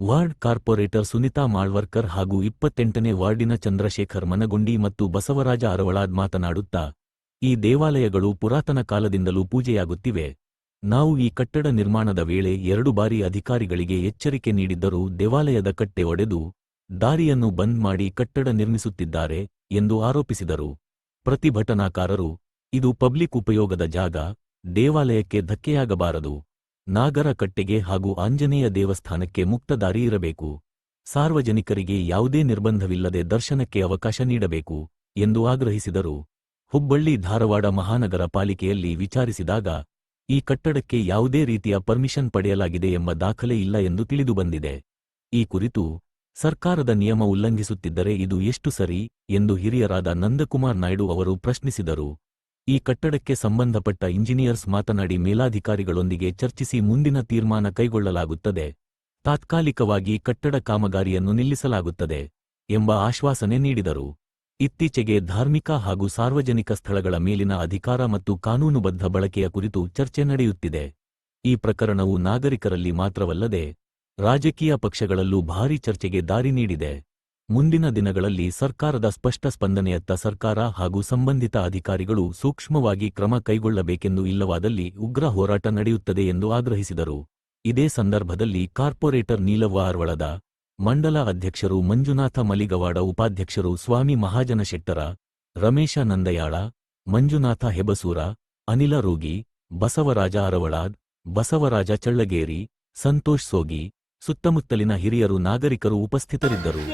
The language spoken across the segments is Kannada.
ವಾರ್ಡ್ ಕಾರ್ಪೊರೇಟರ್ ಸುನಿತಾ ಮಾಳ್ವರ್ಕರ್ ಹಾಗೂ ಇಪ್ಪತ್ತೆಂಟನೇ ವಾರ್ಡಿನ ಚಂದ್ರಶೇಖರ್ ಮನಗುಂಡಿ ಮತ್ತು ಬಸವರಾಜ ಅರವಳಾದ್ ಮಾತನಾಡುತ್ತಾ, ಈ ದೇವಾಲಯಗಳು ಪುರಾತನ ಕಾಲದಿಂದಲೂ ಪೂಜೆಯಾಗುತ್ತಿವೆ. ನಾವು ಈ ಕಟ್ಟಡ ನಿರ್ಮಾಣದ ವೇಳೆ ಎರಡು ಬಾರಿ ಅಧಿಕಾರಿಗಳಿಗೆ ಎಚ್ಚರಿಕೆ ನೀಡಿದ್ದರೂ ದೇವಾಲಯದ ಕಟ್ಟೆ ಒಡೆದು ದಾರಿಯನ್ನು ಬಂದ್ ಮಾಡಿ ಕಟ್ಟಡ ನಿರ್ಮಿಸುತ್ತಿದ್ದಾರೆ ಎಂದು ಆರೋಪಿಸಿದರು. ಪ್ರತಿಭಟನಾಕಾರರು, ಇದು ಪಬ್ಲಿಕ್ ಉಪಯೋಗದ ಜಾಗ, ದೇವಾಲಯಕ್ಕೆ ಧಕ್ಕೆಯಾಗಬಾರದು. ನಾಗರ ಕಟ್ಟೆಗೆ ಹಾಗೂ ಆಂಜನೇಯ ದೇವಸ್ಥಾನಕ್ಕೆ ಮುಕ್ತ ದಾರಿ ಇರಬೇಕು. ಸಾರ್ವಜನಿಕರಿಗೆ ಯಾವುದೇ ನಿರ್ಬಂಧವಿಲ್ಲದೆ ದರ್ಶನಕ್ಕೆ ಅವಕಾಶ ನೀಡಬೇಕು, ಎಂದು ಆಗ್ರಹಿಸಿದರು. ಹುಬ್ಬಳ್ಳಿ ಧಾರವಾಡ ಮಹಾನಗರ ಪಾಲಿಕೆಯಲ್ಲಿ ವಿಚಾರಿಸಿದಾಗ, ಈ ಕಟ್ಟಡಕ್ಕೆ ಯಾವುದೇ ರೀತಿಯ ಪರ್ಮಿಷನ್ ಪಡೆಯಲಾಗಿದೆ ಎಂಬ ದಾಖಲೆ ಇಲ್ಲ ಎಂದು ತಿಳಿದುಬಂದಿದೆ. ಈ ಕುರಿತು ಸರ್ಕಾರದ ನಿಯಮ ಉಲ್ಲಂಘಿಸುತ್ತಿದ್ದರೆ ಇದು ಎಷ್ಟು ಸರಿ, ಎಂದು ಹಿರಿಯರಾದ ನಂದಕುಮಾರ್ ನಾಯ್ಡು ಅವರು ಪ್ರಶ್ನಿಸಿದರು. ಈ ಕಟ್ಟಡಕ್ಕೆ ಸಂಬಂಧಪಟ್ಟ ಇಂಜಿನಿಯರ್ಸ್ ಮಾತನಾಡಿ ಮೇಲಾಧಿಕಾರಿಗಳೊಂದಿಗೆ ಚರ್ಚಿಸಿ ಮುಂದಿನ ತೀರ್ಮಾನ ಕೈಗೊಳ್ಳಲಾಗುತ್ತದೆ. ತಾತ್ಕಾಲಿಕವಾಗಿ ಕಟ್ಟಡ ಕಾಮಗಾರಿಯನ್ನು ನಿಲ್ಲಿಸಲಾಗುತ್ತದೆ ಎಂಬ ಆಶ್ವಾಸನೆ ನೀಡಿದರು. ಇತ್ತೀಚೆಗೆ ಧಾರ್ಮಿಕ ಹಾಗೂ ಸಾರ್ವಜನಿಕ ಸ್ಥಳಗಳ ಮೇಲಿನ ಅಧಿಕಾರ ಮತ್ತು ಕಾನೂನುಬದ್ಧ ಬಳಕೆಯ ಕುರಿತು ಚರ್ಚೆ ನಡೆಯುತ್ತಿದೆ. ಈ ಪ್ರಕರಣವು ನಾಗರಿಕರಲ್ಲಿ ಮಾತ್ರವಲ್ಲದೆ ರಾಜಕೀಯ ಪಕ್ಷಗಳಲ್ಲೂ ಭಾರೀ ಚರ್ಚೆಗೆ ದಾರಿ ನೀಡಿದೆ. ಮುಂದಿನ ದಿನಗಳಲ್ಲಿ ಸರ್ಕಾರದ ಸ್ಪಷ್ಟ ಸ್ಪಂದನೆಯತ್ತ ಸರ್ಕಾರ ಹಾಗೂ ಸಂಬಂಧಿತ ಅಧಿಕಾರಿಗಳು ಸೂಕ್ಷ್ಮವಾಗಿ ಕ್ರಮ ಕೈಗೊಳ್ಳಬೇಕೆಂದು ಇಲ್ಲವಾದಲ್ಲಿ ಉಗ್ರ ಹೋರಾಟ ನಡೆಯುತ್ತದೆ ಎಂದು ಆಗ್ರಹಿಸಿದರು. ಇದೇ ಸಂದರ್ಭದಲ್ಲಿ ಕಾರ್ಪೊರೇಟರ್ ನೀಲವ್ವ ಅರ್ವಳದ, ಮಂಡಲ ಅಧ್ಯಕ್ಷರು ಮಂಜುನಾಥ ಮಲಿಗವಾಡ, ಉಪಾಧ್ಯಕ್ಷರು ಸ್ವಾಮಿ ಮಹಾಜನ ಶೆಟ್ಟರ ರಮೇಶ ನಂದಯಾಳ, ಮಂಜುನಾಥ ಹೆಬಸೂರ, ಅನಿಲ ರೋಗಿ, ಬಸವರಾಜ ಅರವಳಾದ್ ಬಸವರಾಜ ಚಳ್ಳಗೇರಿ, ಸಂತೋಷ್ ಸೋಗಿ, ಸುತ್ತಮುತ್ತಲಿನ ಹಿರಿಯರು ನಾಗರಿಕರು ಉಪಸ್ಥಿತರಿದ್ದರು.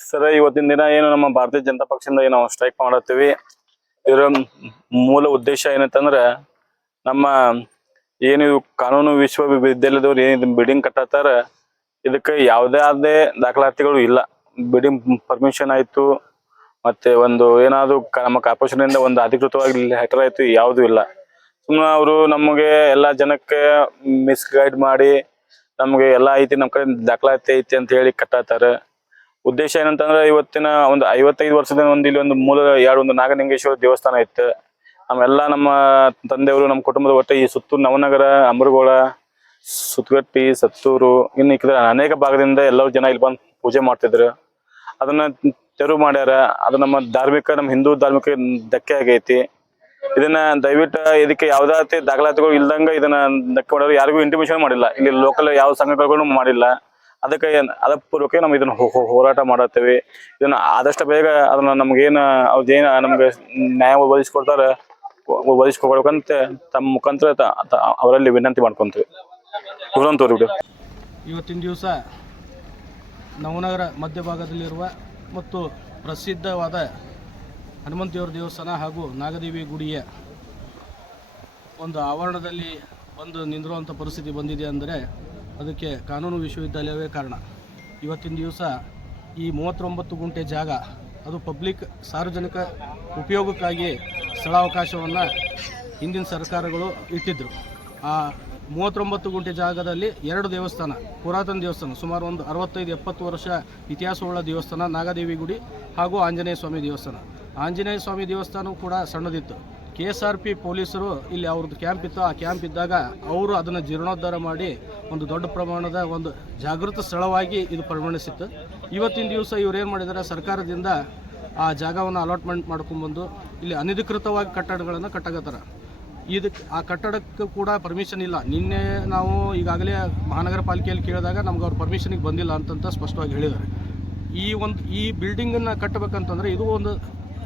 ಸರ್ ಇವತ್ತಿನ ದಿನ ಏನು ನಮ್ಮ ಭಾರತೀಯ ಜನತಾ ಪಕ್ಷದಿಂದ ಏನು ಸ್ಟ್ರೈಕ್ ಮಾಡತ್ತೀವಿ. ಇದರ ಮೂಲ ಉದ್ದೇಶ ಏನಂತಂದ್ರ ನಮ್ಮ ಏನು ಕಾನೂನು ವಿಶ್ವವಿದ್ಯಾಲಯದವ್ರು ಏನು ಬಿಲ್ಡಿಂಗ್ ಕಟ್ಟತ್ತಾರ, ಇದಕ್ಕೆ ಯಾವುದೇ ಆದೇ ದಾಖಲಾತಿಗಳು ಇಲ್ಲ. ಬಿಲ್ಡಿಂಗ್ ಪರ್ಮಿಷನ್ ಆಯ್ತು, ಮತ್ತೆ ಒಂದು ಏನಾದ್ರು ನಮ್ಮ ಕಾರ್ಪೊರೇಷನ್ ಇಂದ ಒಂದು ಅಧಿಕೃತವಾಗಿ ಲೆಟರ್ ಆಯ್ತು, ಯಾವುದು ಇಲ್ಲ. ಸುಮ್ಮನೆ ಅವರು ನಮಗೆ ಎಲ್ಲಾ ಜನಕ್ಕೆ ಮಿಸ್ಗೈಡ್ ಮಾಡಿ ನಮಗೆ ಎಲ್ಲಾ ಐತಿ ನಮ್ಮ ಕಡೆ ದಾಖಲಾತಿ ಐತಿ ಅಂತ ಹೇಳಿ ಕಟ್ಟತ್ತಾರ. ಉದ್ದೇಶ ಏನಂತಂದ್ರೆ ಇವತ್ತಿನ ಒಂದು ಐವತ್ತೈದು ವರ್ಷದ ಒಂದು ಇಲ್ಲಿ ಒಂದು ಮೂಲ ಎರಡು ಒಂದು ನಾಗಲಿಂಗೇಶ್ವರ ದೇವಸ್ಥಾನ ಇತ್ತು. ನಮ್ಮೆಲ್ಲ ನಮ್ಮ ತಂದೆಯವರು ನಮ್ಮ ಕುಟುಂಬದ ಒಟ್ಟು ಈ ಸುತ್ತೂರು ನವನಗರ, ಅಮರಗೋಳ ಸುತ್ತಗಟ್ಟಿ ಸತ್ತೂರು ಇನ್ನು ಕಡೆ ಅನೇಕ ಭಾಗದಿಂದ ಎಲ್ಲರೂ ಜನ ಇಲ್ಲಿ ಬಂದು ಪೂಜೆ ಮಾಡ್ತಿದ್ರು. ಅದನ್ನ ತೆರವು ಮಾಡ್ಯಾರ. ಅದು ನಮ್ಮ ಧಾರ್ಮಿಕ, ನಮ್ಮ ಹಿಂದೂ ಧಾರ್ಮಿಕ ಧಕ್ಕೆ ಆಗೈತಿ. ಇದನ್ನ ದಯವಿಟ್ಟು ಇದಕ್ಕೆ ಯಾವ್ದೇ ದಾಖಲಾತಿಗಳು ಇಲ್ದಂಗ ಇದನ್ನ ಧಕ್ಕೆ ಮಾಡೋರು ಯಾರಿಗೂ ಇಂಟಿಮೇಷನ್ ಮಾಡಿಲ್ಲ. ಇಲ್ಲಿ ಲೋಕಲ್ ಯಾವ ಸಂಘಗಳು ಮಾಡಿಲ್ಲ. ಅದಕ್ಕೆ ಅದಕ್ಕೆ ಅದ ಪೂರ್ವಕ ನಾವು ಇದನ್ನ ಹೋರಾಟ ಮಾಡತ್ತೇವೆ. ಇದನ್ನ ಆದಷ್ಟು ಬೇಗ ಅದನ್ನ ನಮ್ಗೇನು ಅವ್ರದ್ದೇನು ನಮ್ಗೆ ನ್ಯಾಯ ಒದಗಿಸ್ಕೊಡ್ತಾರೆ, ಒ- ತಮ್ಮ ಮುಖಾಂತರ ಅವರಲ್ಲಿ ವಿನಂತಿ ಮಾಡ್ಕೊಂತೀವಿ. ತೋರಿಬಿಡು ಇವತ್ತಿನ ದಿವಸ ನವನಗರ ಮಧ್ಯಭಾಗದಲ್ಲಿರುವ ಮತ್ತು ಪ್ರಸಿದ್ಧವಾದ ಹನುಮಂತೇವರ ದೇವಸ್ಥಾನ ಹಾಗೂ ನಾಗದೇವಿ ಗುಡಿಯ ಒಂದು ಆವರಣದಲ್ಲಿ ಬಂದು ನಿಂದಿರುವಂಥ ಪರಿಸ್ಥಿತಿ ಬಂದಿದೆ ಅಂದರೆ ಅದಕ್ಕೆ ಕಾನೂನು ವಿಶ್ವವಿದ್ಯಾಲಯವೇ ಕಾರಣ. ಇವತ್ತಿನ ದಿವಸ ಈ ಮೂವತ್ತೊಂಬತ್ತು ಗುಂಟೆ ಜಾಗ ಅದು ಪಬ್ಲಿಕ್ ಸಾರ್ವಜನಿಕ ಉಪಯೋಗಕ್ಕಾಗಿ ಸ್ಥಳಾವಕಾಶವನ್ನು ಹಿಂದಿನ ಸರ್ಕಾರಗಳು ಇಟ್ಟಿದ್ದರು ಆ ಮೂವತ್ತೊಂಬತ್ತು ಗುಂಟೆ ಜಾಗದಲ್ಲಿ ಎರಡು ದೇವಸ್ಥಾನ, ಪುರಾತನ ದೇವಸ್ಥಾನ, ಸುಮಾರು ಒಂದು ಅರವತ್ತೈದು ಎಪ್ಪತ್ತು ವರ್ಷ ಇತಿಹಾಸವುಳ್ಳ ದೇವಸ್ಥಾನ ನಾಗದೇವಿ ಗುಡಿ ಹಾಗೂ ಆಂಜನೇಯ ಸ್ವಾಮಿ ದೇವಸ್ಥಾನ. ಆಂಜನೇಯ ಸ್ವಾಮಿ ದೇವಸ್ಥಾನವೂ ಕೂಡ ಸಣ್ಣದಿತ್ತು. ಕೆ ಎಸ್ ಆರ್ ಪಿ ಪೊಲೀಸರು ಇಲ್ಲಿ ಅವ್ರದ್ದು ಕ್ಯಾಂಪ್ ಇತ್ತು. ಆ ಕ್ಯಾಂಪ್ ಇದ್ದಾಗ ಅವರು ಅದನ್ನು ಜೀರ್ಣೋದ್ಧಾರ ಮಾಡಿ ಒಂದು ದೊಡ್ಡ ಪ್ರಮಾಣದ ಒಂದು ಜಾಗೃತ ಸ್ಥಳವಾಗಿ ಇದು ಪರಿಗಣಿಸಿತ್ತು. ಇವತ್ತಿನ ದಿವಸ ಇವ್ರು ಏನು ಮಾಡಿದ್ದಾರೆ? ಸರ್ಕಾರದಿಂದ ಆ ಜಾಗವನ್ನು ಅಲಾಟ್ಮೆಂಟ್ ಮಾಡ್ಕೊಂಡ್ಬಂದು ಇಲ್ಲಿ ಅನಧಿಕೃತವಾಗಿ ಕಟ್ಟಡಗಳನ್ನು ಕಟ್ಟಾಗತ್ತಾರೆ ಇದಕ್ಕೆ ಆ ಕಟ್ಟಡಕ್ಕೆ ಕೂಡ ಪರ್ಮಿಷನ್ ಇಲ್ಲ. ನಿನ್ನೆ ನಾವು ಈಗಾಗಲೇ ಮಹಾನಗರ ಪಾಲಿಕೆಯಲ್ಲಿ ಕೇಳಿದಾಗ ನಮ್ಗೆ ಅವ್ರ ಪರ್ಮಿಷನಿಗೆ ಬಂದಿಲ್ಲ ಅಂತಂತ ಸ್ಪಷ್ಟವಾಗಿ ಹೇಳಿದ್ದಾರೆ. ಈ ಒಂದು ಈ ಬಿಲ್ಡಿಂಗನ್ನು ಕಟ್ಟಬೇಕಂತಂದರೆ ಇದು ಒಂದು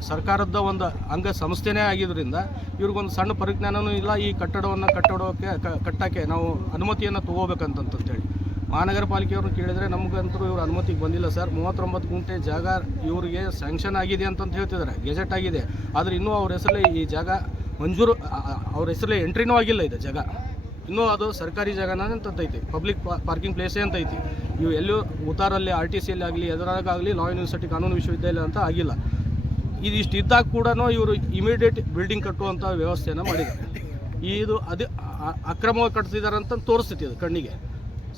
ಸರ್ಕಾರದ ಒಂದು ಅಂಗ ಸಂಸ್ಥೆನೇ ಆಗಿದ್ದರಿಂದ ಇವ್ರಿಗೊಂದು ಸಣ್ಣ ಪರಿಜ್ಞಾನವೂ ಇಲ್ಲ, ಈ ಕಟ್ಟಡವನ್ನು ಕಟ್ಟಡೋಕ್ಕೆ ಕಟ್ಟಕ್ಕೆ ನಾವು ಅನುಮತಿಯನ್ನು ತೊಗೋಬೇಕಂತಂತೇಳಿ ಮಹಾನಗರ ಪಾಲಿಕೆಯವ್ರನ್ನ ಕೇಳಿದರೆ ನಮಗಂತೂ ಇವರು ಅನುಮತಿಗೆ ಬಂದಿಲ್ಲ ಸರ್. ಮೂವತ್ತೊಂಬತ್ತು ಗುಂಟೆ ಜಾಗ ಇವರಿಗೆ ಸ್ಯಾಂಕ್ಷನ್ ಆಗಿದೆ ಅಂತಂತ ಹೇಳ್ತಿದ್ದಾರೆ. ಗೆಜೆಟ್ ಆಗಿದೆ. ಆದರೆ ಇನ್ನೂ ಅವ್ರ ಹೆಸರಲ್ಲೇ ಈ ಜಾಗ ಮಂಜೂರು ಅವ್ರ ಹೆಸರಲ್ಲೇ ಎಂಟ್ರಿನೂ ಆಗಿಲ್ಲ ಇದೆ ಜಾಗ. ಇನ್ನೂ ಅದು ಸರ್ಕಾರಿ ಜಾಗನ ಅಂತ ಐತಿ. ಪಬ್ಲಿಕ್ ಪಾರ್ಕಿಂಗ್ ಪ್ಲೇಸೇ ಅಂತ ಐತಿ. ಇವು ಎಲ್ಲೂ ಉತ್ತಾರಲ್ಲಿ ಆರ್ ಟಿ ಸಿಯಲ್ಲಿ ಆಗಲಿ ಎದುರಾಗಲಿ ಲಾ ಯೂನಿವರ್ಸಿಟಿ ಕಾನೂನು ವಿಶ್ವವಿದ್ಯಾಲಯ ಅಂತ ಆಗಿಲ್ಲ. ಇದು ಇಷ್ಟು ಇದ್ದಾಗ ಕೂಡ ಇವರು ಇಮಿಡಿಯೇಟ್ ಬಿಲ್ಡಿಂಗ್ ಕಟ್ಟುವಂಥ ವ್ಯವಸ್ಥೆಯನ್ನು ಮಾಡಿದ್ದಾರೆ. ಇದು ಅದೇ ಅಕ್ರಮವಾಗಿ ಕಟ್ತಿದ್ದಾರೆ ಅಂತ ತೋರಿಸ್ತೈತಿ ಇದು ಕಣ್ಣಿಗೆ.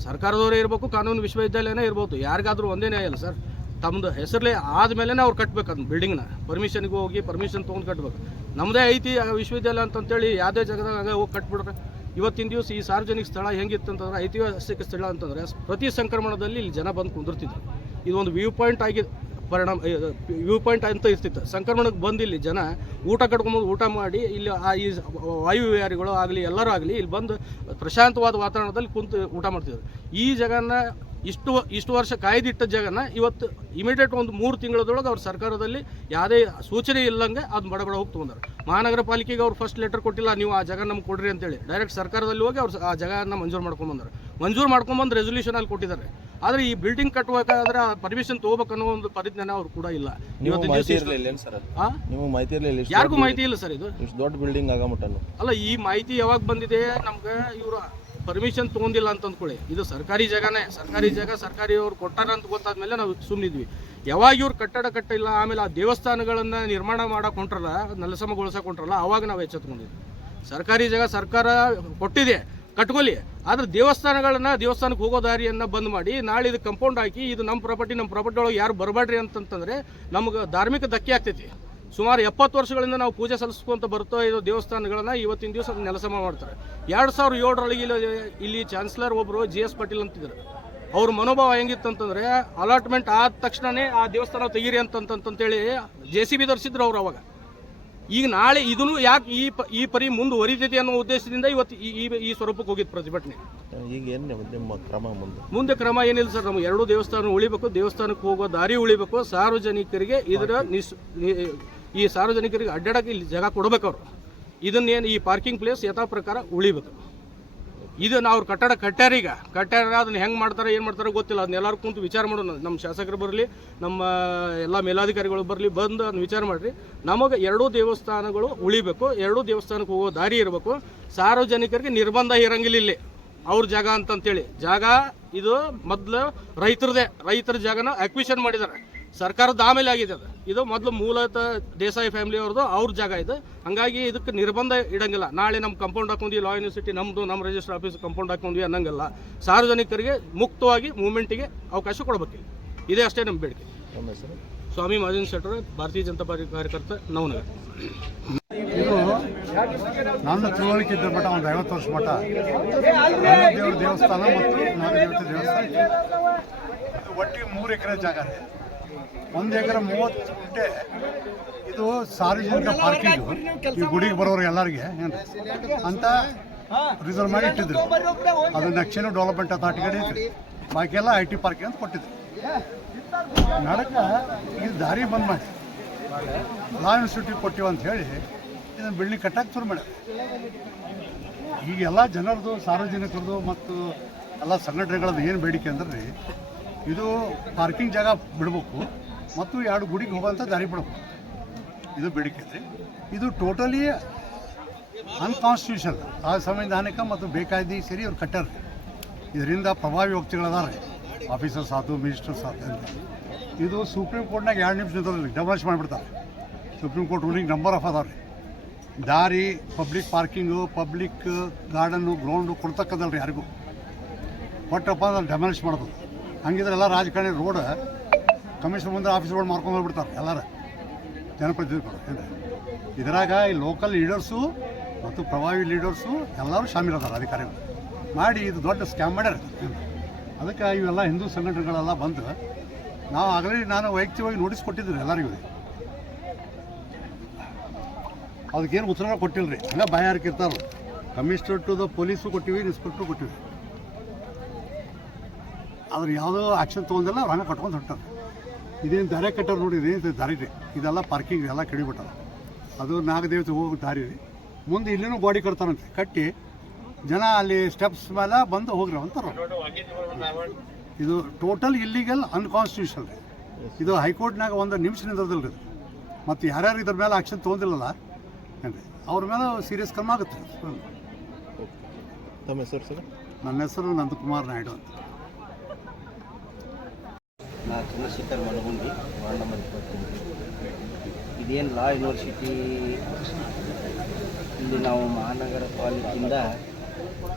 ಸರ್ಕಾರದವರೇ ಇರಬೇಕು, ಕಾನೂನು ವಿಶ್ವವಿದ್ಯಾಲಯನೇ ಇರ್ಬೋದು, ಯಾರಿಗಾದ್ರೂ ಒಂದೇ ನ್ಯಾಯ ಇಲ್ಲ ಸರ್. ತಮ್ಮದು ಹೆಸರಲ್ಲೇ ಆದಮೇಲೆ ಅವ್ರು ಕಟ್ಬೇಕು ಅದನ್ನ ಬಿಲ್ಡಿಂಗ್ನ ಪರ್ಮಿಷನ್ಗೆ ಹೋಗಿ ಪರ್ಮಿಷನ್ ತೊಗೊಂಡು ಕಟ್ಬೇಕು. ನಮ್ಮದೇ ಐತಿ ಆ ವಿಶ್ವವಿದ್ಯಾಲಯ ಅಂತಂತೇಳಿ ಯಾವುದೇ ಜಾಗದಾಗ ಹೋಗಿ ಕಟ್ಬಿಡ್ರೆ ಇವತ್ತಿನ ದಿವಸ ಈ ಸಾರ್ವಜನಿಕ ಸ್ಥಳ ಹೆಂಗಿತ್ತಂತಂದ್ರೆ, ಐತಿಹಾಸಿಕ ಸ್ಥಳ ಅಂತಂದರೆ, ಪ್ರತಿ ಸಂಕ್ರಮಣದಲ್ಲಿ ಇಲ್ಲಿ ಜನ ಬಂದು ಕುಂದಿರ್ತಿದ್ರು. ಇದೊಂದು ವ್ಯೂ ಪಾಯಿಂಟ್ ಆಗಿ ಪರಿಣಾಮ ವ್ಯೂ ಪಾಯಿಂಟ್ ಅಂತ ಇರ್ತಿತ್ತು. ಸಂಕ್ರಮಣಕ್ಕೆ ಬಂದು ಇಲ್ಲಿ ಜನ ಊಟ ಕಟ್ಕೊಂಬಂದು ಊಟ ಮಾಡಿ, ಇಲ್ಲಿ ಆ ಈ ವಾಯು ವಿಹಾರಿಗಳು ಆಗಲಿ, ಎಲ್ಲರೂ ಆಗಲಿ, ಇಲ್ಲಿ ಬಂದು ಪ್ರಶಾಂತವಾದ ವಾತಾವರಣದಲ್ಲಿ ಕುಂತು ಊಟ ಮಾಡ್ತಿದ್ರು. ಈ ಜಾಗನ ಇಷ್ಟು ಇಷ್ಟು ವರ್ಷ ಕಾಯ್ದಿಟ್ಟ ಜಾಗನ ಇವತ್ತು ಇಮಿಡಿಯೇಟ್ ಒಂದು ಮೂರು ತಿಂಗಳದೊಳಗೆ ಅವ್ರ ಸರ್ಕಾರದಲ್ಲಿ ಯಾವುದೇ ಸೂಚನೆ ಇಲ್ಲಂಗೆ ಅದು ಬಡಬಡ ಬಡ ಹೋಗಿ ತೊಗೊಂಡಾರೆ ಮಹಾನಗರ ಪಾಲಿಕೆಗೆ ಅವ್ರು ಫಸ್ಟ್ ಲೆಟರ್ ಕೊಟ್ಟಿಲ್ಲ, ನೀವು ಆ ಜಾಗ ನಮ್ಗೆ ಕೊಡ್ರಿ ಅಂತೇಳಿ. ಡೈರೆಕ್ಟ್ ಸರ್ಕಾರದಲ್ಲಿ ಹೋಗಿ ಅವ್ರು ಆ ಜಾಗನ ಮಂಜೂರು ಮಾಡ್ಕೊಂಬಂದಾರೆ. ಮಂಜೂರು ಮಾಡ್ಕೊಂಬಂದು ರೆಸೊಲ್ಯೂಷನಲ್ಲಿ ಕೊಟ್ಟಿದ್ದಾರೆ. ಆದರೆ ಈ ಬಿಲ್ಡಿಂಗ್ ಕಟ್ಟಬೇಕಾದ್ರೆ ಪರ್ಮಿಷನ್ ತೊಗೋಬೇಕನ್ನೋ ಒಂದು ಪರಿಜ್ಞಾನ ಅವ್ರು ಕೂಡ ಇಲ್ಲ. ನೀವು ಇವತ್ತಿನ ಮಾಹಿತಿ ದಿವಸ ಇರಲಿಲ್ಲ ಸರ್? ಮಾಹಿತಿ ಇರಲಿಲ್ಲ ಇಷ್ಟು ಯಾರಿಗೂ ಮಾಹಿತಿ ಇಲ್ಲ ಸರ್ ಇದು. ಇಷ್ಟು ದೊಡ್ಡ ಬಿಲ್ಡಿಂಗ್ ಆಗಮಟ್ಟನು ಅಲ್ಲ ಈ ಮಾಹಿತಿ ಯಾವಾಗ ಬಂದಿದೆ ನಮ್ಗೆ ಇವರು ಪರ್ಮಿಷನ್ ತಗೊಂಡಿಲ್ಲ ಅಂತ ಅಂದ್ಕೊಳ್ಳಿ ಇದು ಸರ್ಕಾರಿ ಜಾಗನೇ. ಸರ್ಕಾರಿ ಜಾಗ ಸರ್ಕಾರಿ ಅವ್ರು ಕೊಟ್ಟಾರ ಅಂತ ಗೊತ್ತಾದ್ಮೇಲೆ ನಾವು ಸುಮ್ಮನಿದ್ವಿ ಯಾವಾಗ ಇವ್ರು ಕಟ್ಟಡ ಕಟ್ಟಿಲ್ಲ ಆಮೇಲೆ ಆ ದೇವಸ್ಥಾನಗಳನ್ನ ನಿರ್ಮಾಣ ಮಾಡಕ್ ಹೊಂಟ್ರಲ್ಲ ನೆಲಸಮಗೊಳಿಸಕ್ ಹೊಂಟ್ರಲ್ಲ ಅವಾಗ ನಾವು ಎಚ್ಚೆತ್ಕೊಂಡಿದ್ವಿ. ಸರ್ಕಾರಿ ಜಾಗ ಸರ್ಕಾರ ಕೊಟ್ಟಿದೆ. ಕಟ್ಕೊಲಿ ಆದ್ರೆ ದೇವಸ್ಥಾನಗಳನ್ನ ದೇವಸ್ಥಾನಕ್ಕೆ ಹೋಗೋ ದಾರಿಯನ್ನ ಬಂದ್ ಮಾಡಿ ನಾಳೆ ಇದು ಕಂಪೌಂಡ್ ಹಾಕಿ ಇದು ನಮ್ಮ ಪ್ರಾಪರ್ಟಿ ನಮ್ಮ ಪ್ರಾಪರ್ಟಿ ಒಳಗೆ ಯಾರು ಬರಬೇಡ್ರಿ ಅಂತಂತಂದ್ರೆ ನಮ್ಗೆ ಧಾರ್ಮಿಕ ಧಕ್ಕೆ ಆಗ್ತೈತಿ. ಸುಮಾರು ಎಪ್ಪತ್ತು ವರ್ಷಗಳಿಂದ ನಾವು ಪೂಜೆ ಸಲ್ಲಿಸ್ಕೊಂತ ಬರ್ತಾ ಇರೋ ದೇವಸ್ಥಾನಗಳನ್ನ ಇವತ್ತಿನ ದಿವಸ ನೆಲಸಮ ಮಾಡ್ತಾರೆ. ಎರಡು ಸಾವಿರ ಏಳರೊಳಗೆ ಇಲ್ಲಿ ಇಲ್ಲಿ ಚಾನ್ಸಲರ್ ಒಬ್ಬರು ಜಿ ಎಸ್ ಪಾಟೀಲ್ ಅಂತಿದ್ರು. ಅವ್ರ ಮನೋಭಾವ ಹೆಂಗಿತ್ತಂತಂದ್ರೆ ಅಲಾಟ್ಮೆಂಟ್ ಆದ ತಕ್ಷಣನೇ ಆ ದೇವಸ್ಥಾನ ತೆಗೀರಿ ಅಂತಂತಂತೇಳಿ ಜೆ ಸಿ ಬಿ ಧರಿಸಿದ್ರು ಅವ್ರು ಅವಾಗ. ಈಗ ನಾಳೆ ಇದನ್ನು ಯಾಕೆ ಈ ಪ ಈ ಪರಿ ಮುಂದುವರಿತೈತಿ ಅನ್ನೋ ಉದ್ದೇಶದಿಂದ ಇವತ್ತು ಈ ಈ- ಈ ಸ್ವರೂಪಕ್ಕೆ ಹೋಗಿದ್ದು ಪ್ರತಿಭಟನೆ. ಈಗ ಏನು ನಿಮ್ಮ ಕ್ರಮ ಮುಂದೆ? ಮುಂದೆ ಕ್ರಮ ಏನಿಲ್ಲ ಸರ್ ನಮ್ಮ ಎರಡು ದೇವಸ್ಥಾನ ಉಳಿಬೇಕು ದೇವಸ್ಥಾನಕ್ಕೆ ಹೋಗೋ ದಾರಿ ಉಳಿಬೇಕು ಸಾರ್ವಜನಿಕರಿಗೆ ಇದರ ನಿಸ್ ಈ ಸಾರ್ವಜನಿಕರಿಗೆ ಅಡ್ಡಾಡಕ್ಕೆ ಇಲ್ಲಿ ಜಾಗ ಕೊಡ್ಬೇಕು ಅವರು. ಇದನ್ನೇನು ಈ ಪಾರ್ಕಿಂಗ್ ಪ್ಲೇಸ್ ಯಥಾ ಪ್ರಕಾರ ಉಳಿಬೇಕು. ಇದನ್ನ ನಾವು ಕಟ್ಟಡ ಕಟ್ಟ್ಯಾರ ಈಗ. ಕಟ್ಟ್ಯಾರ ಅದನ್ನ ಹೆಂಗೆ ಮಾಡ್ತಾರೆ, ಏನು ಮಾಡ್ತಾರೆ ಗೊತ್ತಿಲ್ಲ. ಅದನ್ನ ಎಲ್ಲರೂ ಕುಂತು ವಿಚಾರ ಮಾಡೋಣ. ನಮ್ಮ ಶಾಸಕರು ಬರಲಿ, ನಮ್ಮ ಎಲ್ಲ ಮೇಲಾಧಿಕಾರಿಗಳು ಬರಲಿ, ಬಂದು ಅದನ್ನ ವಿಚಾರ ಮಾಡಿರಿ. ನಮಗೆ ಎರಡೂ ದೇವಸ್ಥಾನಗಳು ಉಳಿಬೇಕು. ಎರಡೂ ದೇವಸ್ಥಾನಕ್ಕೆ ಹೋಗೋ ದಾರಿ ಇರಬೇಕು. ಸಾರ್ವಜನಿಕರಿಗೆ ನಿರ್ಬಂಧ ಇರಂಗಿಲ್ಲ ಇಲ್ಲಿ. ಅವ್ರ ಜಾಗ ಅಂತಂತೇಳಿ. ಜಾಗ ಇದು ಮೊದಲು ರೈತರದೇ. ರೈತರ ಜಾಗನ ಅಕ್ವಿಷನ್ ಮಾಡಿದ್ದಾರೆ ಸರ್ಕಾರದ ಆಮೇಲೆ ಆಗಿದೆ ಅದು. ಇದು ಮೊದಲು ಮೂಲತಃ ದೇಸಾಯಿ ಫ್ಯಾಮಿಲಿ ಅವ್ರದ್ದು ಅವ್ರ ಜಾಗ ಇದು. ಹಂಗಾಗಿ ಇದಕ್ಕೆ ನಿರ್ಬಂಧ ಇಡಂಗಿಲ್ಲ. ನಾಳೆ ನಮ್ಮ ಕಂಪೌಂಡ್ ಹಾಕೊಂಡ್ವಿ ಲಾ ಯೂನಿವರ್ಸಿಟಿ ನಮ್ಮದು ನಮ್ಮ ರಿಜಿಸ್ಟರ್ ಆಫೀಸ್ ಕಂಪೌಂಡ್ ಹಾಕೊಂಡ್ವಿ ಅನ್ನಂಗಿಲ್ಲ. ಸಾರ್ವಜನಿಕರಿಗೆ ಮುಕ್ತವಾಗಿ ಮೂವ್ಮೆಂಟಿಗೆ ಅವಕಾಶ ಕೊಡಬೇಕು ಇದೇ ಅಷ್ಟೇ ನಮ್ಮ ಬೇಡಿಕೆ. ನಮ್ಮ ಹೆಸರು? ಸ್ವಾಮಿ ಮಹಾಜನ್ ಶೆಟ್ಟರ್ ಭಾರತೀಯ ಜನತಾ ಪಾರ್ಟಿ ಕಾರ್ಯಕರ್ತ ನವನಗರ. ಇದು ನನ್ನ ತಿಳುವಳಿಕೆ ಇದ್ದ ಮಠ ಒಂದು ಐವತ್ತು ವರ್ಷ ಮಠ. ದೇವರ ದೇವಸ್ಥಾನ ಮತ್ತು ನಾಗದೇವತೆ ದೇವಸ್ಥಾನ ಒಟ್ಟಿಗೆ ಮೂರು ಎಕರೆ ಜಾಗ ಇದೆ. ಒಂದು ಎಕರೆ ಮೂವತ್ತು ಗುಂಟೆ ಇದು ಸಾರ್ವಜನಿಕ ಪಾರ್ಕಿಂಗ್ ಈ ಗುಡಿಗೆ ಬರೋರು ಎಲ್ಲರಿಗೆ ಅಂತ ರಿಸರ್ವ್ ಮಾಡಿ ಇಟ್ಟಿದ್ರು. ಅದು ನಕ್ಷಿನ ಡೆವಲಪ್ಮೆಂಟ್ ಅಥಾರಿಟಿ ಕಡೆ ಇತ್ತು ಬಾಕಿ ಎಲ್ಲ ಐ ಟಿ ಪಾರ್ಕಿಂಗ್ ಅಂತ ಕೊಟ್ಟಿದ್ರು. ನಡಕ ಇದು ದಾರಿ ಬಂದ್ ಮಾಡಿ. ಲಾ ಇನ್ಸ್ಟಿಟ್ಯೂಟ್ ಕೊಟ್ಟಿವಿ ಅಂತ ಹೇಳಿ ಇದನ್ನು ಬಿಲ್ಡಿಂಗ್ ಕಟ್ಟಕ್ಕೆ ಶುರು ಮಾಡ ಈಗೆಲ್ಲ ಜನರದು, ಸಾರ್ವಜನಿಕರದು ಮತ್ತು ಎಲ್ಲ ಸಂಘಟನೆಗಳದ್ದು ಏನು ಬೇಡಿಕೆ ಅಂದ್ರೆ, ಇದು ಪಾರ್ಕಿಂಗ್ ಜಾಗ ಬಿಡಬೇಕು. ಮತ್ತು ಎರಡು ಗುಡಿಗೆ ಹೋಗೋಂಥ ದಾರಿ ಬಿಡಬೇಕು ಇದು ಬೇಡಿಕೆ ರೀ ಇದು ಟೋಟಲಿ ಅನ್ಕಾನ್ಸ್ಟಿಟ್ಯೂಷನ್ ಆ ಸಂವಿಧಾನಿಕ ಮತ್ತು ಬೇಕಾಯ್ದೆ ಸೇರಿ ಅವ್ರು ಕಟ್ಟಾರ್ರಿ ಇದರಿಂದ ಪ್ರಭಾವಿ ವ್ಯಕ್ತಿಗಳದಾರೆ. ಆಫೀಸರ್ಸ್ ಆತು ಮಿನಿಸ್ಟರ್ಸ್ ಆತು ಅಂತ. ಇದು ಸುಪ್ರೀಂ ಕೋರ್ಟ್ನಾಗ ಎರಡು ನಿಮಿಷ ನಿಮಿಷದಲ್ಲಿ ಡೆಮಾಲಿಷ್ ಮಾಡಿಬಿಡ್ತಾರೆ. Supreme court ruling number of ಅದಾವ್ರಿ. ದಾರಿ public parking public garden ground ಕೊಡ್ತಕ್ಕದಲ್ರಿ ಯಾರಿಗೂ. ಕೊಟ್ಟಪ್ಪ ಅಂದ್ರೆ ಡೆಮಾಲಿಷ್ ಮಾಡೋದು ಹಂಗಿದ್ರೆ ಎಲ್ಲ ರಾಜಕಾರಣಿ ರೋಡ್ ಕಮಿಷನ್ ಮುಂದೆ ಆಫೀಸ್ಗಳು ಮಾರ್ಕೊಂಡು ಹೋಗ್ಬಿಡ್ತಾರೆ ಎಲ್ಲರೂ. ಜನಪ್ರತಿನಿಧಿಗಳು ಏನು ಇದರಾಗ ಈ ಲೋಕಲ್ ಲೀಡರ್ಸು ಮತ್ತು ಪ್ರಭಾವಿ ಲೀಡರ್ಸು ಎಲ್ಲರೂ ಶಾಮೀಲದಾರ ಅಧಿಕಾರಿಗಳು. ಮಾಡಿ ಇದು ದೊಡ್ಡ ಸ್ಕ್ಯಾಮ್ ಮಾಡ್ಯಾರ ಅದಕ್ಕೆ ಇವೆಲ್ಲ ಹಿಂದೂ ಸಂಘಟನೆಗಳೆಲ್ಲ ಬಂದು, ನಾವು ಆಗಲೇ ನಾನು ವೈಯಕ್ತಿಕವಾಗಿ ನೋಟಿಸ್ ಕೊಟ್ಟಿದ್ದೆ ಎಲ್ಲರಿಗೂ ಅದಕ್ಕೇನು ಉತ್ತರ ಕೊಟ್ಟಿಲ್ಲ ರೀ ಎಲ್ಲ ಬಾಯಾರಿಕೆ ಕಮಿಷನರ್ ಟು ದ ಪೊಲೀಸು ಕೊಟ್ಟಿವಿ ಇನ್ಸ್ಪೆಕ್ಟ್ರು ಕೊಟ್ಟಿವಿ. ಆದ್ರೆ ಯಾವುದೋ ಆ್ಯಕ್ಷನ್ ತೊಗೊಂಡಿಲ್ಲ ಅವ್ರು ಹಂಗೆ ಕಟ್ಕೊಂಡು ಹೊಂಟಾರೆ ಇದೇನು ದಾರೆ ಕಟ್ಟೋರು ನೋಡಿ ಇದೇನು ದಾರಿ ರೀ ಇದೆಲ್ಲ ಪಾರ್ಕಿಂಗ್ ಎಲ್ಲ ಕಡಿಬಿಟ್ಟಾರ ಅದು ನಾಗದೇವತೆ ಹೋಗಿ ದಾರಿ ರೀ ಮುಂದೆ ಇಲ್ಲಿನೂ ಬಾಡಿ ಕಟ್ತಾರಂತೆ. ಕಟ್ಟಿ ಜನ ಅಲ್ಲಿ ಸ್ಟೆಪ್ಸ್ ಮೇಲೆ ಬಂದು ಹೋಗ್ರಿ ಅಂತಾರೆ ಇದು ಟೋಟಲ್ ಇಲ್ಲಿಗೆಲ್ಲ ಅನ್ಕಾನ್ಸ್ಟಿಟ್ಯೂಷನ್ ರೀ. ಇದು ಹೈಕೋರ್ಟ್ನಾಗ ಒಂದು ನಿಮಿಷ ನಿಂದ್ರದಿಲ್ಲ ರೀ ಮತ್ತು ಯಾರ್ಯಾರು ಇದ್ರ ಮೇಲೆ ಆಕ್ಷನ್ ತೊಗೊಂಡಿಲ್ಲಲ್ಲ ಏನ್ರಿ? ಅವ್ರ ಮೇಲೆ ಸೀರಿಯಸ್ ಕ್ರಮ ಆಗುತ್ತೆ. ತಮ್ಮ ಹೆಸರು ಸರ್? ನನ್ನ ಹೆಸರು ನಂದಕುಮಾರ್ ನಾಯ್ಡು ಅಂತ. ನಾ ಚಂದ್ರಶೇಖರ್ ಮಲಗುಂಡಿ ವಾರ್ಡ್ ನಂಬರ್ ಇಪ್ಪತ್ತೊಂದು ಇದೇನು ಲಾ ಯೂನಿವರ್ಸಿಟಿ? ಇಲ್ಲಿ ನಾವು ಮಹಾನಗರ ಪಾಲಿಕೆಯಿಂದ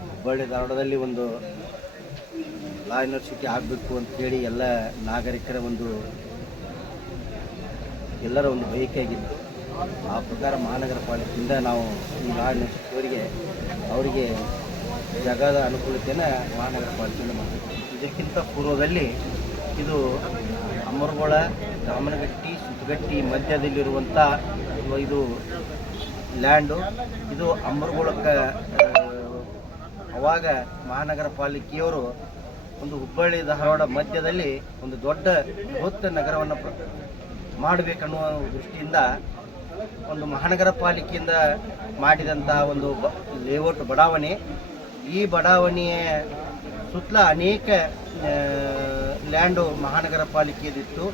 ಹುಬ್ಬಳ್ಳಿ ಧಾರವಾಡದಲ್ಲಿ ಒಂದು ಲಾ ಯೂನಿವರ್ಸಿಟಿ ಆಗಬೇಕು ಅಂತೇಳಿ ಎಲ್ಲ ನಾಗರಿಕರ ಒಂದು ಎಲ್ಲರ ಒಂದು ಬಯಕೆ ಆಗಿತ್ತು. ಆ ಪ್ರಕಾರ ಮಹಾನಗರ ಪಾಲಿಕೆಯಿಂದ ನಾವು ಈ ಲಾ ಯೂನಿವರ್ಸಿಟಿಯವರಿಗೆ ಅವರಿಗೆ ಜಗದ ಅನುಕೂಲತೆಯನ್ನು ಮಹಾನಗರ ಪಾಲಿಕೆಯಿಂದ ಮಾಡಬೇಕು. ಇದಕ್ಕಿಂತ ಪೂರ್ವದಲ್ಲಿ ಇದು ಅಮರಗೋಳ ರಾಮನಗಟ್ಟಿ ಸುತ್ತಗಟ್ಟಿ ಮಧ್ಯದಲ್ಲಿರುವಂಥ ಇದು ಲ್ಯಾಂಡು. ಇದು ಅಮರಗೋಳಕ್ಕೆ ಅವಾಗ ಮಹಾನಗರ ಪಾಲಿಕೆಯವರು ಒಂದು ಹುಬ್ಬಳ್ಳಿ ಧಾರವಾಡ ಮಧ್ಯದಲ್ಲಿ ಒಂದು ದೊಡ್ಡ ಬೃಹತ್ ನಗರವನ್ನು ಮಾಡಬೇಕನ್ನುವ ದೃಷ್ಟಿಯಿಂದ ಒಂದು ಮಹಾನಗರ ಪಾಲಿಕೆಯಿಂದ ಮಾಡಿದಂಥ ಒಂದು ಲೇಔಟ್ ಬಡಾವಣೆ. ಈ ಬಡಾವಣೆಯ ಸುತ್ತಲ ಅನೇಕ ಲ್ಯಾಂಡು ಮಹಾನಗರ ಪಾಲಿಕೆಯಲ್ಲಿತ್ತು.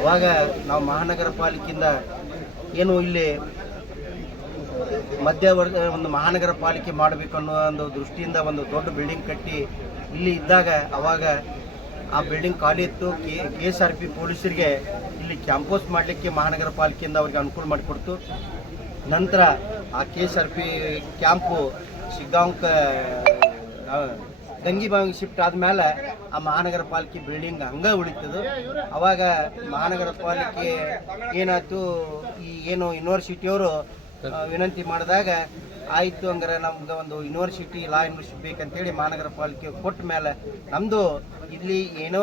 ಅವಾಗ ನಾವು ಮಹಾನಗರ ಪಾಲಿಕೆಯಿಂದ ಏನು ಇಲ್ಲಿ ಮಧ್ಯವರ್ಗ ಒಂದು ಮಹಾನಗರ ಪಾಲಿಕೆ ಮಾಡಬೇಕು ಅನ್ನೋ ಒಂದು ದೃಷ್ಟಿಯಿಂದ ಒಂದು ದೊಡ್ಡ ಬಿಲ್ಡಿಂಗ್ ಕಟ್ಟಿ ಇಲ್ಲಿ ಇದ್ದಾಗ ಅವಾಗ ಆ ಬಿಲ್ಡಿಂಗ್ ಖಾಲಿ ಇತ್ತು. K K S R P ಪೊಲೀಸರಿಗೆ ಇಲ್ಲಿ ಕ್ಯಾಂಪಸ್ ಮಾಡಲಿಕ್ಕೆ ಮಹಾನಗರ ಪಾಲಿಕೆಯಿಂದ ಅವ್ರಿಗೆ ಅನುಕೂಲ ಮಾಡಿಕೊಡ್ತು. ನಂತರ ಆ K S R P camp ಶಿಗ್ಗಾಂವ್ಕ ಗಂಗಿಬಾವಿಗೆ ಶಿಫ್ಟ್ ಆದ್ಮೇಲೆ ಆ ಮಹಾನಗರ ಪಾಲಿಕೆ ಬಿಲ್ಡಿಂಗ್ ಹಂಗೆ ಉಳಿತದು. ಅವಾಗ ಮಹಾನಗರ ಪಾಲಿಕೆ ಏನಾಯ್ತು? ಈ ಏನು ಯೂನಿವರ್ಸಿಟಿ ಅವರು ವಿನಂತಿ ಮಾಡಿದಾಗ ಆಯಿತು ಅಂದ್ರೆ ನಮ್ಗೆ ಒಂದು ಯೂನಿವರ್ಸಿಟಿ ಲಾ ಯೂನಿವರ್ಸಿಟಿ ಬೇಕಂತೇಳಿ ಮಹಾನಗರ ಪಾಲಿಕೆ ಕೊಟ್ಟ ಮೇಲೆ ನಮ್ಮದು ಇಲ್ಲಿ ಏನೋ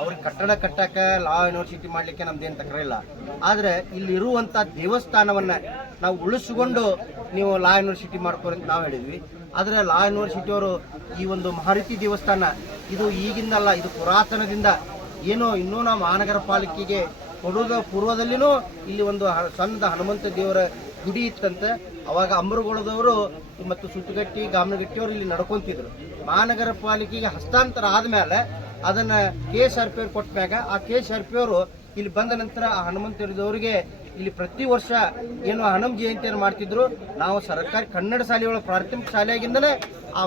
ಅವ್ರಿಗೆ ಕಟ್ಟಡ ಕಟ್ಟಕ್ಕೆ ಲಾ ಯೂನಿವರ್ಸಿಟಿ ಮಾಡಲಿಕ್ಕೆ ನಮ್ದೇನು ತಕರಿಲ್ಲ ಆದರೆ ಇಲ್ಲಿರುವಂಥ ದೇವಸ್ಥಾನವನ್ನು ನಾವು ಉಳಿಸ್ಕೊಂಡು ನೀವು ಲಾ ಯೂನಿವರ್ಸಿಟಿ ಅಂತ ನಾವು ಹೇಳಿದ್ವಿ. ಆದರೆ ಲಾ ಯೂನಿವರ್ಸಿಟಿಯವರು ಈ ಒಂದು ಮಹಾರೀತಿ ದೇವಸ್ಥಾನ, ಇದು ಈಗಿಂದಲ್ಲ, ಇದು ಪುರಾತನದಿಂದ ಏನೋ ಇನ್ನೂ ನಾವು ಮಹಾನಗರ ಪಾಲಿಕೆಗೆ ಕೊಡೋದ ಪೂರ್ವದಲ್ಲಿನೂ ಇಲ್ಲಿ ಒಂದು ಸಣ್ಣದ ಹನುಮಂತ ದೇವರ ಗುಡಿ ಇತ್ತಂತೆ. ಅವಾಗ ಅಂಬರಗೋಳದವರು ಮತ್ತು ಸುತ್ತುಗಟ್ಟಿ, ಗಾಮನಗಟ್ಟಿಯವರು ಇಲ್ಲಿ ನಡ್ಕೊಂತಿದ್ರು. ಮಹಾನಗರ ಪಾಲಿಕೆಗೆ ಹಸ್ತಾಂತರ ಆದಮೇಲೆ ಅದನ್ನ ಕೆ ಎಸ್ ಆರ್ ಪಿ ಅವ್ರು ಆ ಕೆ ಎಸ್ ಆರ್ ಪಿ ಅವರು ಇಲ್ಲಿ ಬಂದ ನಂತರ ಆ ಹನುಮಂತರದವರಿಗೆ ಇಲ್ಲಿ ಪ್ರತಿ ವರ್ಷ ಏನು ಹನುಮ ಜಯಂತಿಯನ್ನು ಮಾಡ್ತಿದ್ರು. ನಾವು ಸರ್ಕಾರಿ ಕನ್ನಡ ಶಾಲೆಯೊಳಗೆ ಪ್ರಾಥಮಿಕ ಶಾಲೆಯಾಗಿಂದಲೇ ಆ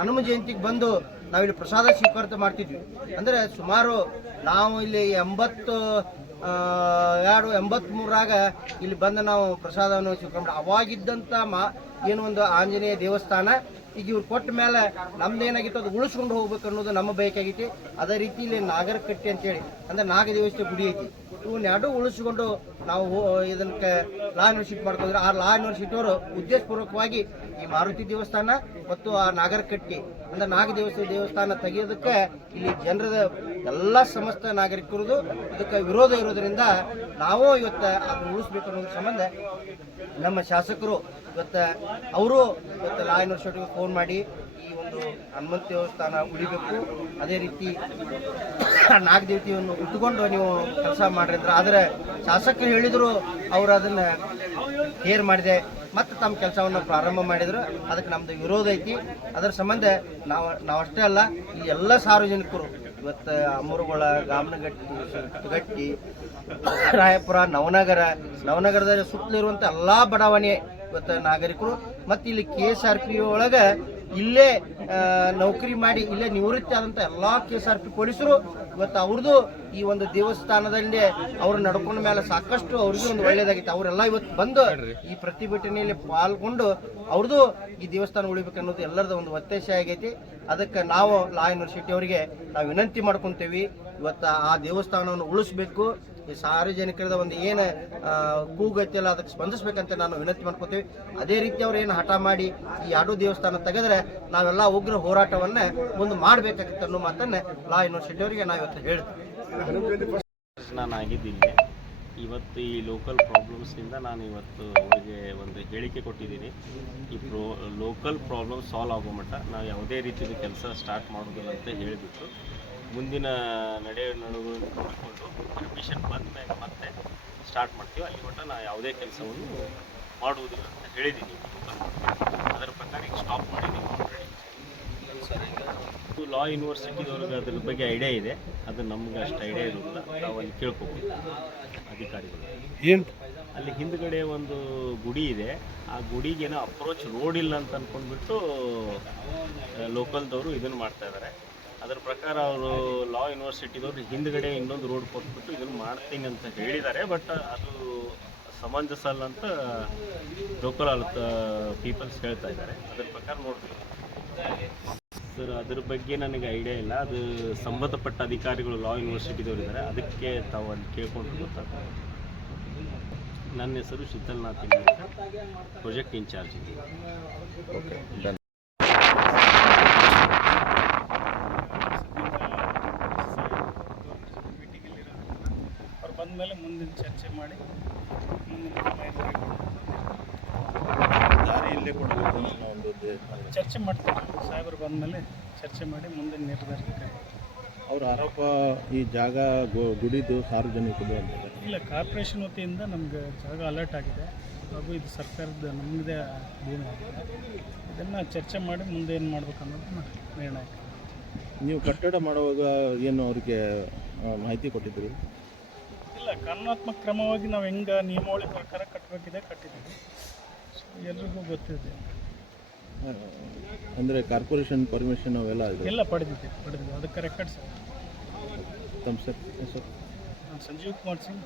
ಹನುಮ ಜಯಂತಿಗೆ ಬಂದು ನಾವಿಲ್ಲಿ ಪ್ರಸಾದ ಸ್ವೀಕಾರ ಮಾಡ್ತಿದ್ವಿ. ಅಂದರೆ ಸುಮಾರು ನಾವು ಇಲ್ಲಿ ಎಂಬತ್ತು ಎರಡು ಎಂಬತ್ಮೂರಾಗ ಇಲ್ಲಿ ಬಂದು ನಾವು ಪ್ರಸಾದವನ್ನು ಸ್ವೀಕಾರ ಅವಾಗಿದ್ದಂಥ ಮಾ, ಏನು ಒಂದು ಆಂಜನೇಯ ದೇವಸ್ಥಾನ ಈಗ ಇವ್ರು ಕೊಟ್ಟ ಮೇಲೆ ನಮ್ದು ಏನಾಗಿತ್ತು ಅದು ಉಳಿಸ್ಕೊಂಡು ಹೋಗ್ಬೇಕು ಅನ್ನೋದು ನಮ್ಮ ಬಯಕಾಗೈತಿ ಅದೇ ರೀತಿ ಇಲ್ಲಿ ನಾಗರಕಟ್ಟಿ ಅಂತೇಳಿ, ಅಂದ್ರೆ ನಾಗ ದೇವಸ್ಥಾನ ಗುಡಿ ಐತಿ. ಇವನ್ನ ಎರಡೂ ಉಳಿಸ್ಕೊಂಡು ನಾವು ಇದನ್ನ ಲಾ ಯೂನಿವರ್ಸಿಟಿ ಮಾಡ್ಕೊಂಡ್ರೆ ಆ ಲಾ ಯೂನಿವರ್ಸಿಟಿಯವರು ಉದ್ದೇಶಪೂರ್ವಕವಾಗಿ ಈ ಮಾರುತಿ ದೇವಸ್ಥಾನ ಮತ್ತು ಆ ನಾಗರಕಟ್ಟಿ ಅಂದ್ರೆ ನಾಗ ದೇವಸ್ಥಾನ ದೇವಸ್ಥಾನ ತೆಗೆಯೋದಕ್ಕೆ ಇಲ್ಲಿ ಜನರ ಎಲ್ಲ ಸಮಸ್ತ ನಾಗರಿಕರದು ಇದಕ್ಕೆ ವಿರೋಧ ಇರೋದ್ರಿಂದ ನಾವು ಇವತ್ತು ಅದನ್ನ ಉಳಿಸ್ಬೇಕು ಅನ್ನೋದ್ರ ಸಂಬಂಧ ನಮ್ಮ ಶಾಸಕರು ಇವತ್ತು ಅವರು ಇವತ್ತು ಲಾ ಯೂನಿವರ್ಸಿಟಿಗೆ ಫೋನ್ ಮಾಡಿ ಈ ಒಂದು ಹನುಮಂತ ದೇವಸ್ಥಾನ ಉಳಿಬೇಕು. ಅದೇ ರೀತಿ ನಾಗದೇವತೆಯನ್ನು ಇಟ್ಟುಕೊಂಡು ನೀವು ಕೆಲಸ ಮಾಡ್ರಿ ಅಂದ್ರೆ, ಆದರೆ ಶಾಸಕರು ಹೇಳಿದ್ರು ಅವರು ಅದನ್ನ ಕೇರ್ ಮಾಡಿದೆ ಮತ್ತೆ ತಮ್ಮ ಕೆಲಸವನ್ನು ಪ್ರಾರಂಭ ಮಾಡಿದ್ರು. ಅದಕ್ಕೆ ನಮ್ದು ವಿರೋಧ ಐತಿ. ಅದರ ಸಂಬಂಧ ನಾವು ನಾವಷ್ಟೇ ಅಲ್ಲ, ಈ ಎಲ್ಲ ಸಾರ್ವಜನಿಕರು, ಇವತ್ತು ಅಮರುಗೊಳ, ಗಾಮನಗಟ್ಟಿ, ಗಟ್ಟಿ, ರಾಯಪುರ, ನವನಗರ, ನವನಗರದಲ್ಲಿ ಸುತ್ತಲಿರುವಂಥ ಎಲ್ಲ ಬಡಾವಣೆ ಇವತ್ತು ನಾಗರಿಕರು ಮತ್ತು ಇಲ್ಲಿ ಕೆ ಎಸ್ ಆರ್ ಪಿ ಒಳಗೆ ಇಲ್ಲೇ ನೌಕರಿ ಮಾಡಿ ಇಲ್ಲೇ ನಿವೃತ್ತಿ ಆದಂಥ ಎಲ್ಲ ಕೆ ಎಸ್ ಆರ್ ಪಿ ಪೊಲೀಸರು ಇವತ್ತು ಅವ್ರದ್ದು ಈ ಒಂದು ದೇವಸ್ಥಾನದಲ್ಲಿ ಅವ್ರು ನಡ್ಕೊಂಡ ಮೇಲೆ ಸಾಕಷ್ಟು ಅವ್ರಿಗೂ ಒಂದು ಒಳ್ಳೇದಾಗಿತ್ತು ಅವರೆಲ್ಲ ಇವತ್ತು ಬಂದು ಈ ಪ್ರತಿಭಟನೆಯಲ್ಲಿ ಪಾಲ್ಗೊಂಡು ಅವ್ರದ್ದು ಈ ದೇವಸ್ಥಾನ ಉಳಿಬೇಕು ಅನ್ನೋದು ಎಲ್ಲರದ ಒಂದು ಒತ್ತಾಯ ಆಗೈತಿ. ಅದಕ್ಕೆ ನಾವು ಲಾ ಯೂನಿವರ್ಸಿಟಿ ಅವರಿಗೆ ನಾವು ವಿನಂತಿ ಮಾಡ್ಕೊಂತೇವಿ. ಇವತ್ತು ಆ ದೇವಸ್ಥಾನವನ್ನು ಉಳಿಸ್ಬೇಕು. ಈ ಸಾರ್ವಜನಿಕರದ ಒಂದು ಏನು ಕೂಗೈತಿಲ್ಲ ಅದಕ್ಕೆ ಸ್ಪಂದಿಸಬೇಕಂತ ನಾನು ವಿನಂತಿ ಮಾಡ್ಕೋತೀವಿ. ಅದೇ ರೀತಿ ಅವ್ರು ಏನು ಹಠ ಮಾಡಿ ಈ ಎರಡು ದೇವಸ್ಥಾನ ತೆಗೆದ್ರೆ ನಾವೆಲ್ಲ ಉಗ್ರ ಹೋರಾಟವನ್ನ ಮುಂದೆ ಮಾಡಬೇಕಾಗಿತ್ತು ಅನ್ನೋ ಮಾತನ್ನ ಲಾ ಯೂನಿವರ್ಸಿಟಿ ಅವರಿಗೆ ನಾವು ಇವತ್ತು ಹೇಳ್ತೀವಿ. ನಾನು ಆಗಿದ್ದೀನಿ. ಇವತ್ತು ಈ ಲೋಕಲ್ ಪ್ರಾಬ್ಲಮ್ಸಿಂದ ನಾನು ಇವತ್ತು ಅವರಿಗೆ ಒಂದು ಹೇಳಿಕೆ ಕೊಟ್ಟಿದ್ದೀನಿ. ಈ ಪ್ರೋ ಲೋಕಲ್ ಪ್ರಾಬ್ಲಮ್ ಸಾಲ್ವ್ ಆಗೋ ಮಟ್ಟ ನಾವು ಯಾವುದೇ ರೀತಿಯ ಕೆಲಸ ಸ್ಟಾರ್ಟ್ ಮಾಡೋದಿಲ್ಲ ಅಂತ ಹೇಳಿಬಿಟ್ಟು ಮುಂದಿನ ನಡೆ ನಡುವನ್ನು ನೋಡಿಕೊಂಡು ಪರ್ಮಿಷನ್ ಬಂದ ಮೇಲೆ ಮತ್ತೆ ಸ್ಟಾರ್ಟ್ ಮಾಡ್ತೀವಿ. ಅಲ್ಲಿ ಮಟ್ಟ ನಾವು ಯಾವುದೇ ಕೆಲಸವನ್ನು ಮಾಡುವುದಿಲ್ಲ ಅಂತ ಹೇಳಿದ್ದೀನಿ. ಅದರ ಪ್ರಕಾರ ಈಗ ಸ್ಟಾಪ್ ಮಾಡಿದ್ದೀನಿ ಆಲ್ರೆಡಿ ಲಾ ಯೂನಿವರ್ಸಿಟಿದವ್ರಿಗೆ ಅದ್ರ ಬಗ್ಗೆ ಐಡಿಯಾ ಇದೆ. ಅದು ನಮ್ಗೆ ಅಷ್ಟು ಐಡಿಯಾ ಇರೋದಿಲ್ಲ ನಾವು ಅಲ್ಲಿ ಕೇಳ್ಕೊಬೋದು ಅಧಿಕಾರಿಗಳು. ಏನು? ಅಲ್ಲಿ ಹಿಂದ್ಗಡೆ ಒಂದು ಗುಡಿ ಇದೆ. ಆ ಗುಡಿಗೇನೋ ಅಪ್ರೋಚ್ ರೋಡ್ ಇಲ್ಲ ಅಂತ ಅಂದ್ಕೊಂಡ್ಬಿಟ್ಟು ಲೋಕಲ್ದವರು ಇದನ್ನು ಮಾಡ್ತಾ ಇದ್ದಾರೆ ಅದರ ಪ್ರಕಾರ ಅವರು ಲಾ ಯೂನಿವರ್ಸಿಟಿದವ್ರು ಹಿಂದ್ಗಡೆ ಇನ್ನೊಂದು ರೋಡ್ ಕೊಟ್ಬಿಟ್ಟು ಇದನ್ನು ಮಾಡ್ತೀನಿ ಅಂತ ಹೇಳಿದ್ದಾರೆ. ಬಟ್ ಅದು ಸಮಂಜಸ ಅಲ್ಲ ಅಂತ ಲೋಕಲ್ ಪೀಪಲ್ಸ್ ಹೇಳ್ತಾ ಇದ್ದಾರೆ. ಅದ್ರ ಪ್ರಕಾರ ನೋಡ್ತೀವಿ. ಸರ್ ಅದ್ರ ಬಗ್ಗೆ ನನಗೆ ಐಡಿಯಾ ಇಲ್ಲ. ಅದು ಸಂಬಂಧಪಟ್ಟ ಅಧಿಕಾರಿಗಳು ಲಾ ಯೂನಿವರ್ಸಿಟಿದವರು ಇದ್ದಾರೆ. ಅದಕ್ಕೆ ತಾವು ಅಲ್ಲಿ ಕೇಳ್ಕೊಂಡು ಗೊತ್ತಾಗ್ತದೆ ನನ್ನ ಹೆಸರು ಶೀತಲ್ನಾಥ್ ಅಂತ. ಪ್ರಾಜೆಕ್ಟ್ ಇನ್ಚಾರ್ಜ್ ಅವ್ರು ಬಂದ ಮೇಲೆ ಮುಂದಿನ ಚರ್ಚೆ ಮಾಡಿ ದಾರಿ ಇಲ್ಲೇ ಕೊಡಬೇಕು ಅನ್ನೋ ಒಂದು. ಚರ್ಚೆ ಮಾಡ್ತೀವಿ ಸಾಹೇಬರು ಬಂದ ಮೇಲೆ ಚರ್ಚೆ ಮಾಡಿ ಮುಂದೆ ನಿರ್ಧಾರ ಅವ್ರ ಆರೋಪ ಈ ಜಾಗ ಗುಡಿದು ಸಾರ್ವಜನಿಕದು ಅಂತ ಇಲ್ಲ ಕಾರ್ಪೊರೇಷನ್ ವತಿಯಿಂದ ನಮ್ಗೆ ಜಾಗ ಅಲರ್ಟ್ ಆಗಿದೆ. ಹಾಗೂ ಇದು ಸರ್ಕಾರದ ನಮ್ಮದೇ ಭೂಮಿ ಆಗಿದೆ. ಇದನ್ನು ಚರ್ಚೆ ಮಾಡಿ ಮುಂದೆ ಏನು ಮಾಡ್ಬೇಕು ಅನ್ನೋದನ್ನ ನಿರ್ಣಯ ನೀವು ಕಟ್ಟಡ ಮಾಡುವಾಗ ಏನು ಅವ್ರಿಗೆ ಮಾಹಿತಿ ಕೊಟ್ಟಿದ್ರಿ ಕಾನೂನಾತ್ಮಕ ಕ್ರಮವಾಗಿ ನಾವು ಹೆಂಗೆ ನಿಯಮಾವಳಿ ಪ್ರಕಾರ ಕಟ್ಟಬೇಕಿದೆ ಕಟ್ಟಿದ್ದೀವಿ. ಸೊ ಎಲ್ರಿಗೂ ಗೊತ್ತಿದೆ. ಅಂದರೆ ಕಾರ್ಪೊರೇಷನ್ ಪರ್ಮಿಷನ್ ಅವೆಲ್ಲ ಇದೆ? ಎಲ್ಲ ಪಡೆದಿದ್ದೀವಿ ಪಡೆದಿದ್ದೀವಿ ಅದಕ್ಕೆ ರೆಕಾರ್ಡ್ಸ್ ತಮ್ಮ ಸರ್ ಸರ್ ನಾನು ಸಂಜೀವ್ ಕುಮಾರ್ ಸಿಂಗ್.